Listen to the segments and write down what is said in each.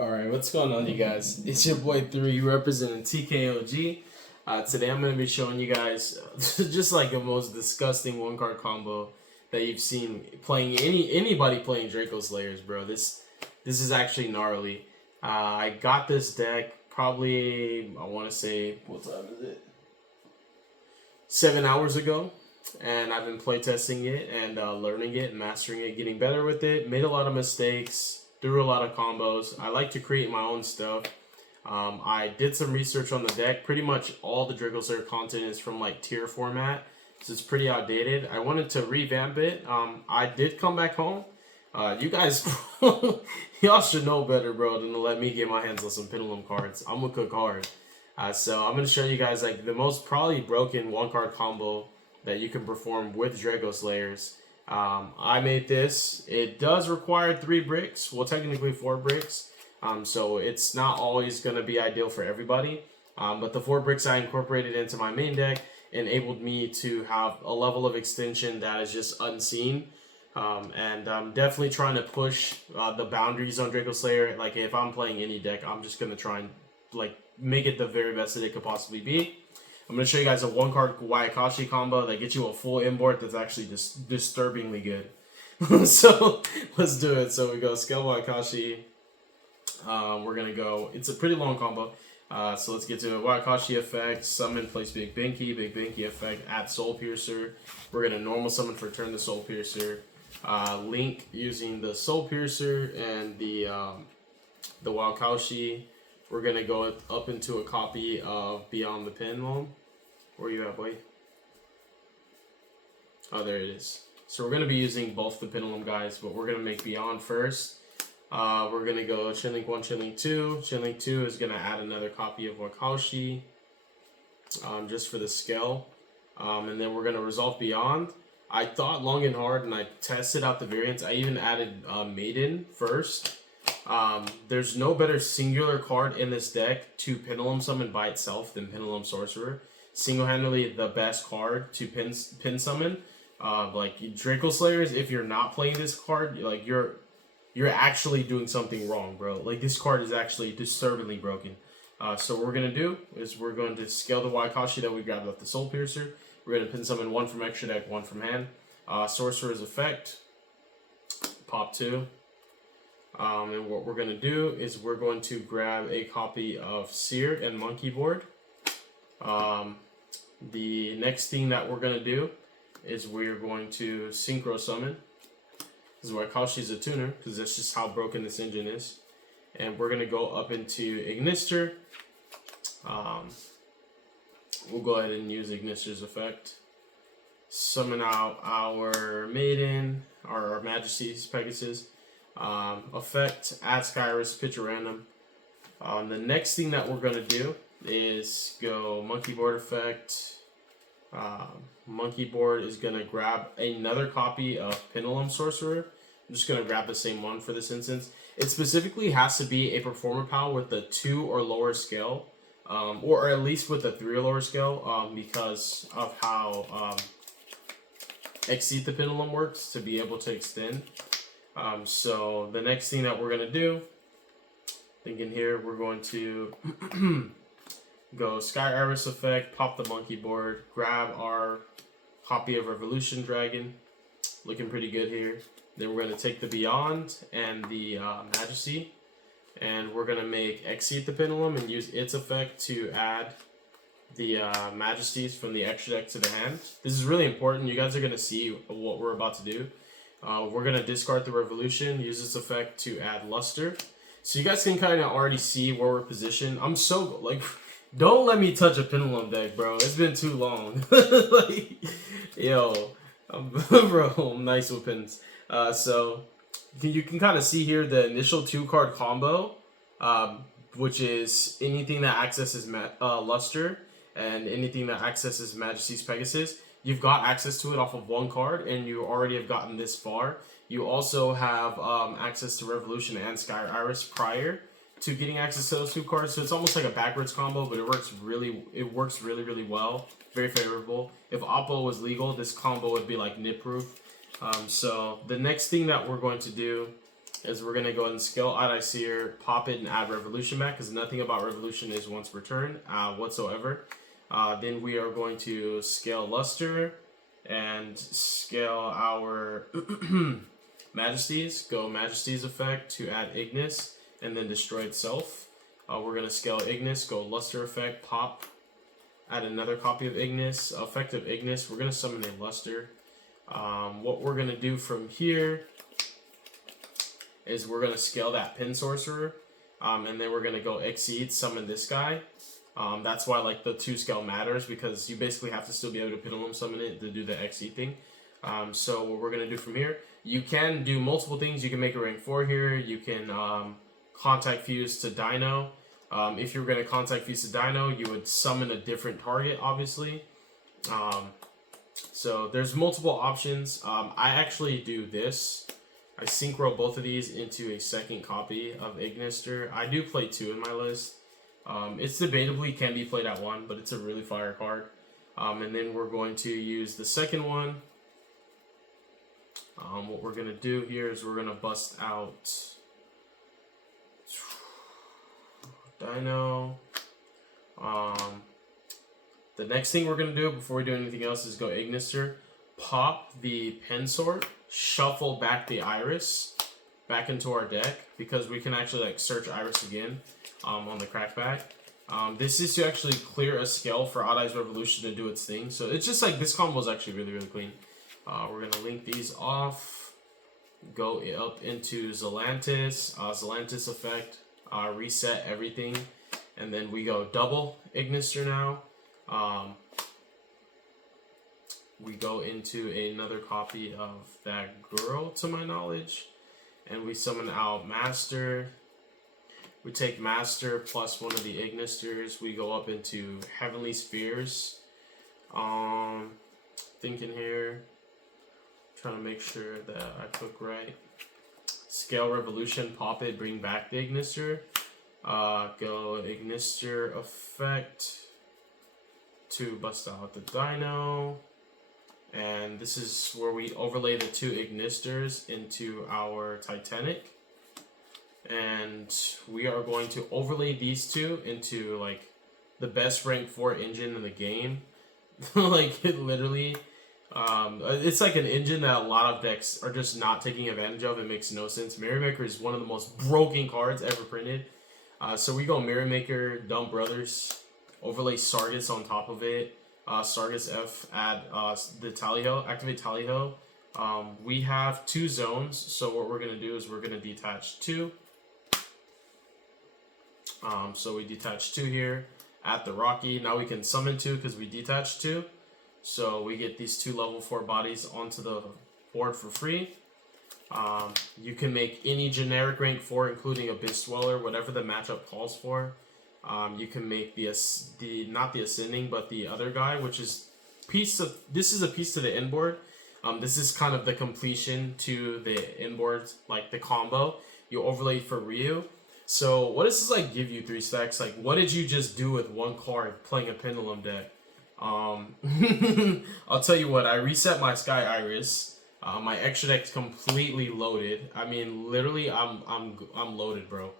Alright, what's going on, you guys? It's your boy 3 representing TKOG. Today I'm going to be showing you guys just like the most disgusting one card combo that you've seen playing anybody playing DRACOSLAYERs, bro. This is actually gnarly. I got this deck probably, I want to say, what time is it? 7 hours ago. And I've been playtesting it and learning it and mastering it, getting better with it. Made a lot of mistakes. Through a lot of combos. I like to create my own stuff. I did some research on the deck. Pretty much all the DRACOSLAYER content is from like tier format, so it's pretty outdated. I wanted to revamp it. I did come back home. You guys, y'all should know better, bro, than to let me get my hands on some Pendulum cards. I'm gonna cook hard. So I'm gonna show you guys like the most probably broken one card combo that you can perform with DRACOSLAYERs. I made this. It does require 3 bricks. Well, technically 4 bricks. So it's not always going to be ideal for everybody. But the 4 bricks I incorporated into my main deck enabled me to have a level of extension that is just unseen. And I'm definitely trying to push the boundaries on DRACOSLAYER. Like if I'm playing any deck, I'm just going to try and like make it the very best that it could possibly be. I'm going to show you guys a 1-card Wayakashi combo that gets you a full import that's actually disturbingly good. So, let's do it. So, we go Scale Wayakashi. We're going to go, it's a pretty long combo. So, let's get to it. Wayakashi effect, summon, place Big Binky effect, add Soul Piercer. We're going to normal summon for turn the Soul Piercer. Link using the Soul Piercer and the Wayakashi. We're going to go up into a copy of Beyond the Pendulum. Where you at, boy? Oh, there it is. So we're going to be using both the Pendulum guys, but we're going to make Beyond first. We're going to go Chainlink 1, Chainlink 2. Chainlink 2 is going to add another copy of Wayakashi just for the scale. And then we're going to resolve Beyond. I thought long and hard, and I tested out the variants. I even added Maiden first. There's no better singular card in this deck to Pendulum summon by itself than Pendulum Sorcerer. Single-handedly the best card to pin summon. Like DRACOSLAYERs, if you're not playing this card, like you're actually doing something wrong, bro. Like this card is actually disturbingly broken. So what we're gonna do is we're going to scale the Wayakashi that we grabbed off the Soul Piercer. We're gonna pin summon 1 from extra deck, 1 from hand. Sorcerer's effect, pop 2. And what we're going to do is we're going to grab a copy of Seer and Monkey Board. The next thing that we're going to do is we're going to Synchro Summon. This is why Kashi's a tuner, because that's just how broken this engine is. And we're going to go up into Ignister. We'll go ahead and use Ignister's effect. Summon out our Maiden, or our Majesty's Pegasus. Effect, add Skyrus, pitch a random. The next thing that we're going to do is go Monkey Board effect. Monkey Board is going to grab another copy of Pendulum Sorcerer. I'm just going to grab the same one for this instance. It specifically has to be a Performer Pal with a 2 or lower scale, or at least with a 3 or lower scale, because of how Exceed the Pendulum works to be able to extend. So the next thing that we're going to do, thinking here, we're going to go Sky Iris effect, pop the Monkey Board, grab our copy of Revolution Dragon, looking pretty good here. Then we're going to take the Beyond and the Majesty, and we're going to make Exceed the Pendulum and use its effect to add the Majesties from the extra deck to the hand. This is really important. You guys are going to see what we're about to do. We're going to discard the Revolution, use this effect to add Luster. So you guys can kind of already see where we're positioned. I'm so, like, don't let me touch a Pendulum deck, bro. It's been too long. Like, yo, bro, I'm nice with pins. So you can kind of see here the initial 2-card combo, which is anything that accesses Luster and anything that accesses Majesty's Pegasus. You've got access to it off of 1 card, and you already have gotten this far. You also have access to Revolution and Sky Iris prior to getting access to those 2 cards. So it's almost like a backwards combo, but it works really well. Very favorable. If Oppo was legal, this combo would be like nip proof. So the next thing that we're going to do is we're going to go ahead and scale Odd-Eye Seer, pop it, and add Revolution back, because nothing about Revolution is once per turn whatsoever. Then we are going to scale Luster and scale our Majesties. Go Majesties effect to add Ignis, and then destroy itself. We're going to scale Ignis, go Luster effect, pop, add another copy of Ignis, effect of Ignis. We're going to summon a Luster. What we're going to do from here is we're going to scale that Pin Sorcerer, and then we're going to go Exceed, summon this guy. That's why like the 2 scale matters, because you basically have to still be able to Pendulum summon it to do the Exceed thing. So what we're going to do from here, you can do multiple things. You can make a rank 4 here. You can Contact Fuse to Dino. If you were going to Contact Fuse to Dino, you would summon a different target, obviously. So there's multiple options. I actually do this. I synchro both of these into a second copy of Ignister. I do play 2 in my list. It's debatably can be played at 1, but it's a really fire card. And then we're going to use the second one. What we're going to do here is we're going to bust out Dino. The next thing we're going to do before we do anything else is go Ignister, pop the Pen Sword, shuffle back the Iris back into our deck, because we can actually like search Iris again on the crackback. This is to actually clear a scale for Odd-Eye's Revolution to do its thing. So it's just like this combo is actually really, really clean. We're going to link these off, go up into Zelantis, Zelantis effect, reset everything, and then we go double Ignister now. We go into another copy of that girl, to my knowledge, and we summon out Master. We take Master plus one of the Ignisters. We go up into Heavenly Spheres. Thinking here, trying to make sure that I click right. Scale Revolution, pop it, bring back the Ignister. Go Ignister effect to bust out the Dino. And this is where we overlay the 2 Ignisters into our Titanic. And we are going to overlay these 2 into like the best rank 4 engine in the game. Like it literally, it's like an engine that a lot of decks are just not taking advantage of. It makes no sense. Merrymaker is one of the most broken cards ever printed. So we go Merrymaker, Dumb Brothers, overlay Sargus on top of it. Sargus F, add the Tally-Ho, activate Tally-Ho. We have 2 zones, so what we're going to do is we're going to detach 2. So we detach 2 here at the Rocky. Now we can summon 2 because we detached 2. So we get these 2 level 4 bodies onto the board for free. You can make any generic rank 4, including Abyss Dweller, whatever the matchup calls for. You can make the not the Ascending, but the other guy, which is this is a piece to the inboard. This is kind of the completion to the inboard, like the combo. You overlay for Ryu. So what does this like give you 3 stacks? Like what did you just do with 1 card playing a Pendulum deck? I'll tell you what, I reset my Sky Iris. My extra deck's completely loaded. I mean, literally, I'm loaded, bro.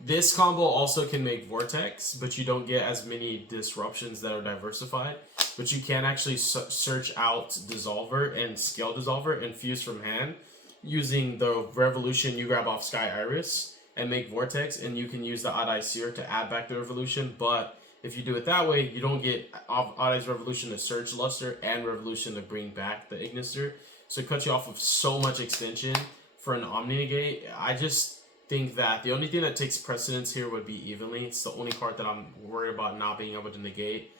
This combo also can make Vortex, but you don't get as many disruptions that are diversified. But you can actually search out Dissolver and Scale Dissolver and Fuse from hand using the Revolution you grab off Sky Iris and make Vortex, and you can use the Odd-Eye Seer to add back the Revolution. But if you do it that way, you don't get Odd-Eye's Revolution to search Luster and Revolution to bring back the Ignister. So it cuts you off of so much extension for an Omni Negate. I just think that the only thing that takes precedence here would be Evenly. It's the only card that I'm worried about not being able to negate.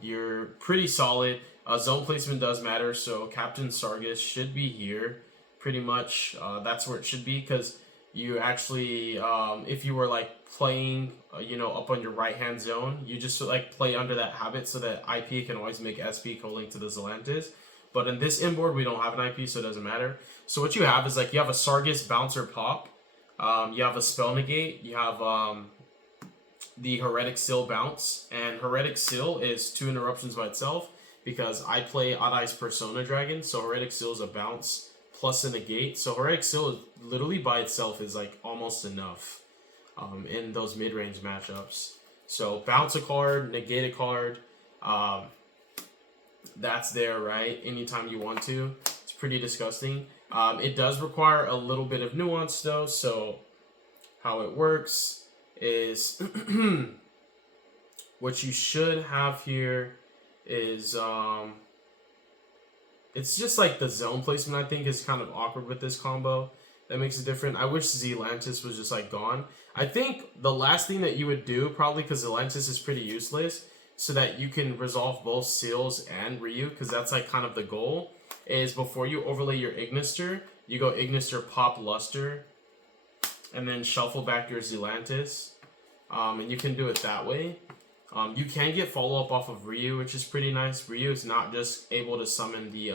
You're pretty solid. Zone placement does matter, so Captain Sargus should be here. Pretty much, that's where it should be, because you actually, if you were like playing, up on your right hand zone, you just like play under that habit so that IP can always make SP co-link to the Zelantis. But in this inboard, we don't have an IP, so it doesn't matter. So what you have is like you have a Sargus bouncer pop, you have a spell negate, you have the Heretic Seal bounce, and Heretic Seal is 2 interruptions by itself because I play Odd-Eye's Persona Dragon, so Heretic Seal is a bounce plus a negate. So Heroic Seal literally by itself is like almost enough in those mid-range matchups. So bounce a card, negate a card. That's there, right? Anytime you want to. It's pretty disgusting. It does require a little bit of nuance though. So how it works is what you should have here is it's just like the zone placement I think is kind of awkward with this combo. That makes it different. I wish Zealantis was just like gone. I think the last thing that you would do, probably because Zealantis is pretty useless, so that you can resolve both Seals and Ryu, because that's like kind of the goal, is before you overlay your Ignister, you go Ignister, pop Luster, and then shuffle back your Zealantis. And you can do it that way. You can get follow-up off of Ryu, which is pretty nice. Ryu is not just able to summon the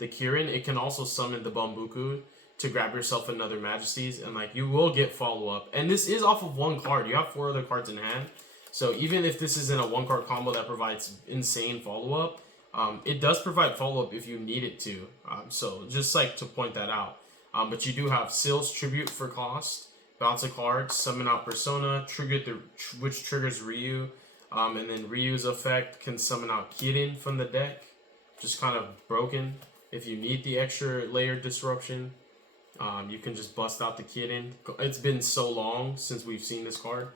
Kirin, it can also summon the Bambuku to grab yourself another Majesties, and like you will get follow-up. And this is off of one card. You have 4 other cards in hand. So even if this isn't a 1-card combo that provides insane follow-up, it does provide follow-up if you need it to. So just like to point that out. But you do have Seal's Tribute for cost, bounce a card, summon out Persona, which triggers Ryu, and then Ryu's effect can summon out Kirin from the deck. Just kind of broken. If you need the extra layer disruption, you can just bust out the Kirin. It's been so long since we've seen this card.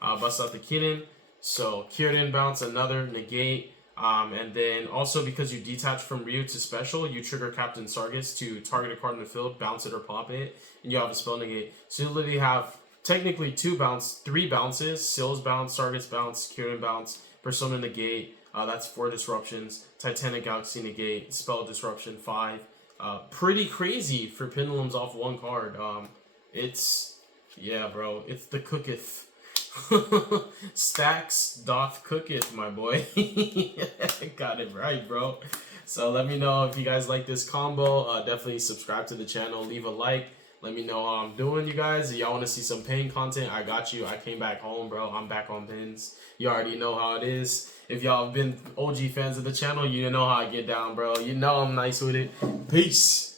Bust out the Kirin. So Kirin bounce, another negate. And then also because you detach from Ryu to special, you trigger Captain Sargus to target a card in the field, bounce it or pop it, and you have a spell negate. So you literally have technically 3 bounces: Seals bounce, Sargus bounce, Kirin bounce, Persona negate. That's 4 disruptions. Titanic Galaxy negate, spell disruption 5. Pretty crazy for Pendulums off 1 card. Yeah, bro, it's the cooketh. Stacks doth cooketh, my boy. Got it right, bro. So let me know if you guys like this combo. Definitely subscribe to the channel, leave a like, let me know how I'm doing, you guys. If y'all want to see some pain content, I got you. I came back home, bro. I'm back on pins. You already know how it is. If y'all have been OG fans of the channel, you know how I get down, bro. You know I'm nice with it. Peace.